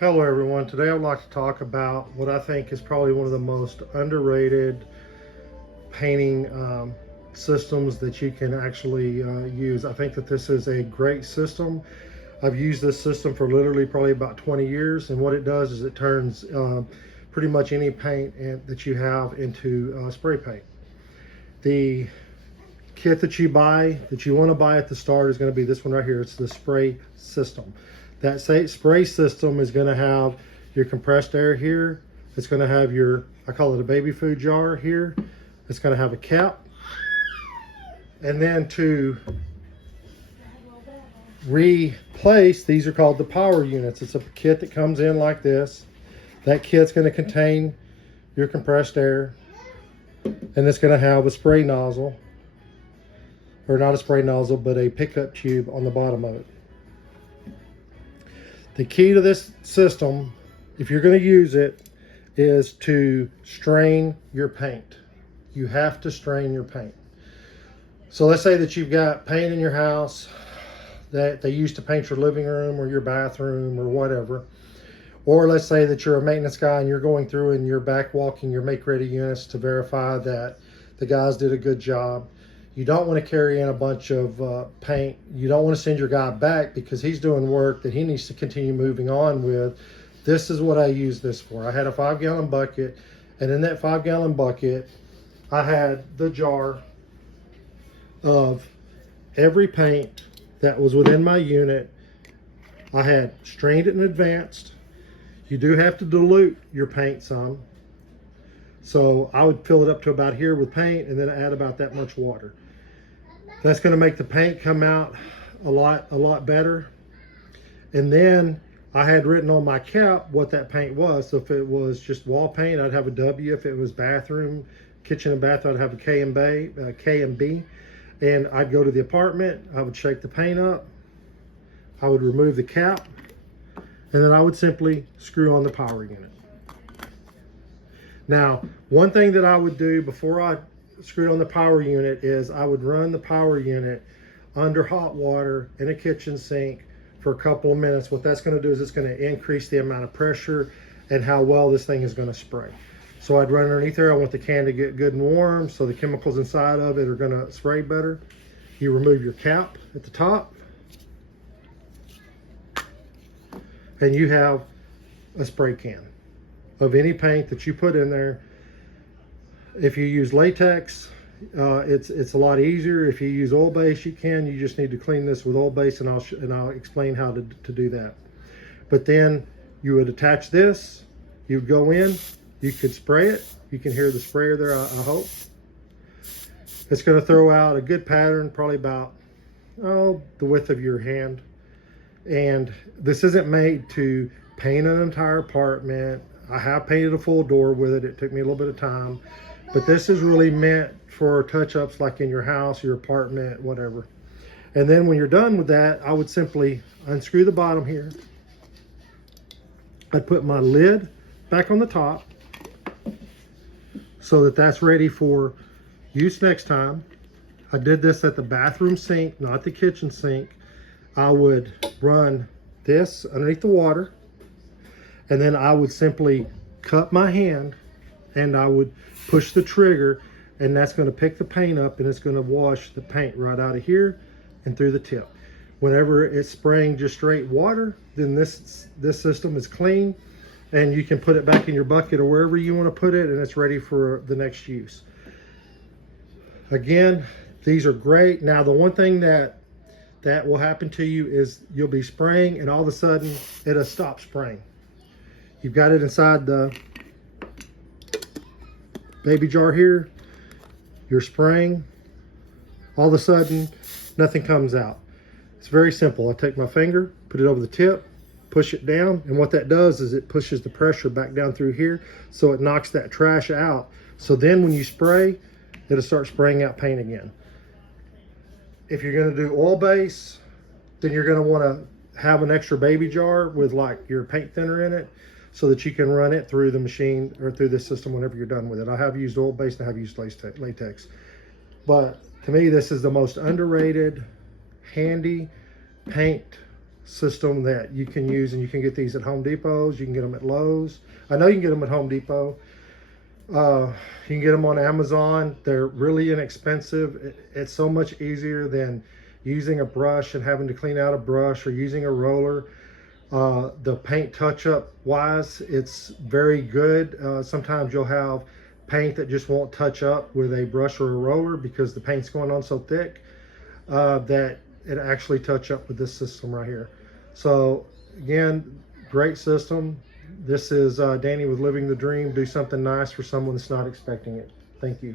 Hello everyone, today I would like to talk about what I think is probably one of the most underrated painting systems that you can actually use. I think that this is a great system. I've used this system for literally probably about 20 years, and what it does is it turns pretty much any paint that you have into spray paint. The kit that you want to buy at the start is going to be this one right here. It's the spray system. That spray system is going to have your compressed air here. It's going to have your, I call it a baby food jar here. It's going to have a cap. And then to replace, these are called the power units. It's a kit that comes in like this. That kit's going to contain your compressed air, and it's going to have a spray nozzle, or not a spray nozzle, but a pickup tube on the bottom of it. The key to this system, if you're going to use it, is to strain your paint. You have to strain your paint. So let's say that you've got paint in your house that they used to paint your living room or your bathroom or whatever. Or let's say that you're a maintenance guy and you're going through and you're back walking your make ready units to verify that the guys did a good job. You don't want to carry in a bunch of paint. You don't want to send your guy back because he's doing work that he needs to continue moving on with. This is what I use this for. I had a 5-gallon bucket, and in that 5-gallon bucket, I had the jar of every paint that was within my unit. I had strained it in advance. You do have to dilute your paint some. So I would fill it up to about here with paint and then add about that much water. That's going to make the paint come out a lot better. And then I had written on my cap what that paint was. So if it was just wall paint, I'd have a W. If it was bathroom, kitchen and bath, I'd have a K and B. And I'd go to the apartment, I would shake the paint up, I would remove the cap, and then I would simply screw on the power unit. Now, one thing that I would do before I screwed on the power unit is I would run the power unit under hot water in a kitchen sink for a couple of minutes. What that's going to do is it's going to increase the amount of pressure and how well this thing is going to spray. So I'd run underneath there. I want the can to get good and warm so the chemicals inside of it are going to spray better. You remove your cap at the top, and you have a spray can of any paint that you put in there. If you use latex, it's a lot easier. If you use oil base, you can. You just need to clean this with oil base, and I'll explain how to do that. But then you would attach this. You would go in. You could spray it. You can hear the sprayer there, I hope. It's going to throw out a good pattern, probably about the width of your hand. And this isn't made to paint an entire apartment. I have painted a full door with it. It took me a little bit of time. But this is really meant for touch-ups like in your house, your apartment, whatever. And then when you're done with that, I would simply unscrew the bottom here. I'd put my lid back on the top so that that's ready for use next time. I did this at the bathroom sink, not the kitchen sink. I would run this underneath the water, and then I would simply cup my hand and I would push the trigger, and that's going to pick the paint up and it's going to wash the paint right out of here and through the tip. Whenever it's spraying just straight water, then this system is clean, and you can put it back in your bucket or wherever you want to put it, and it's ready for the next use. Again, these are great. Now, the one thing that will happen to you is you'll be spraying and all of a sudden it'll stop spraying. You've got it inside the baby jar here. You're spraying. All of a sudden, nothing comes out. It's very simple. I take my finger, put it over the tip, push it down, and what that does is it pushes the pressure back down through here, so it knocks that trash out. So then when you spray, it'll start spraying out paint again. If you're going to do oil base, then you're going to want to have an extra baby jar with like your paint thinner in it, so that you can run it through the machine or through this system whenever you're done with it. I have used oil base and I have used latex. But to me, this is the most underrated, handy paint system that you can use, and you can get these at Home Depots. You can get them at Lowe's. I know you can get them at Home Depot. You can get them on Amazon. They're really inexpensive. It's so much easier than using a brush and having to clean out a brush or using a roller. The paint touch-up wise, it's very good. Sometimes you'll have paint that just won't touch up with a brush or a roller because the paint's going on so thick that it actually touch up with this system right here. So again, great system. This is Danny with Living the Dream. Do something nice for someone that's not expecting it. Thank you.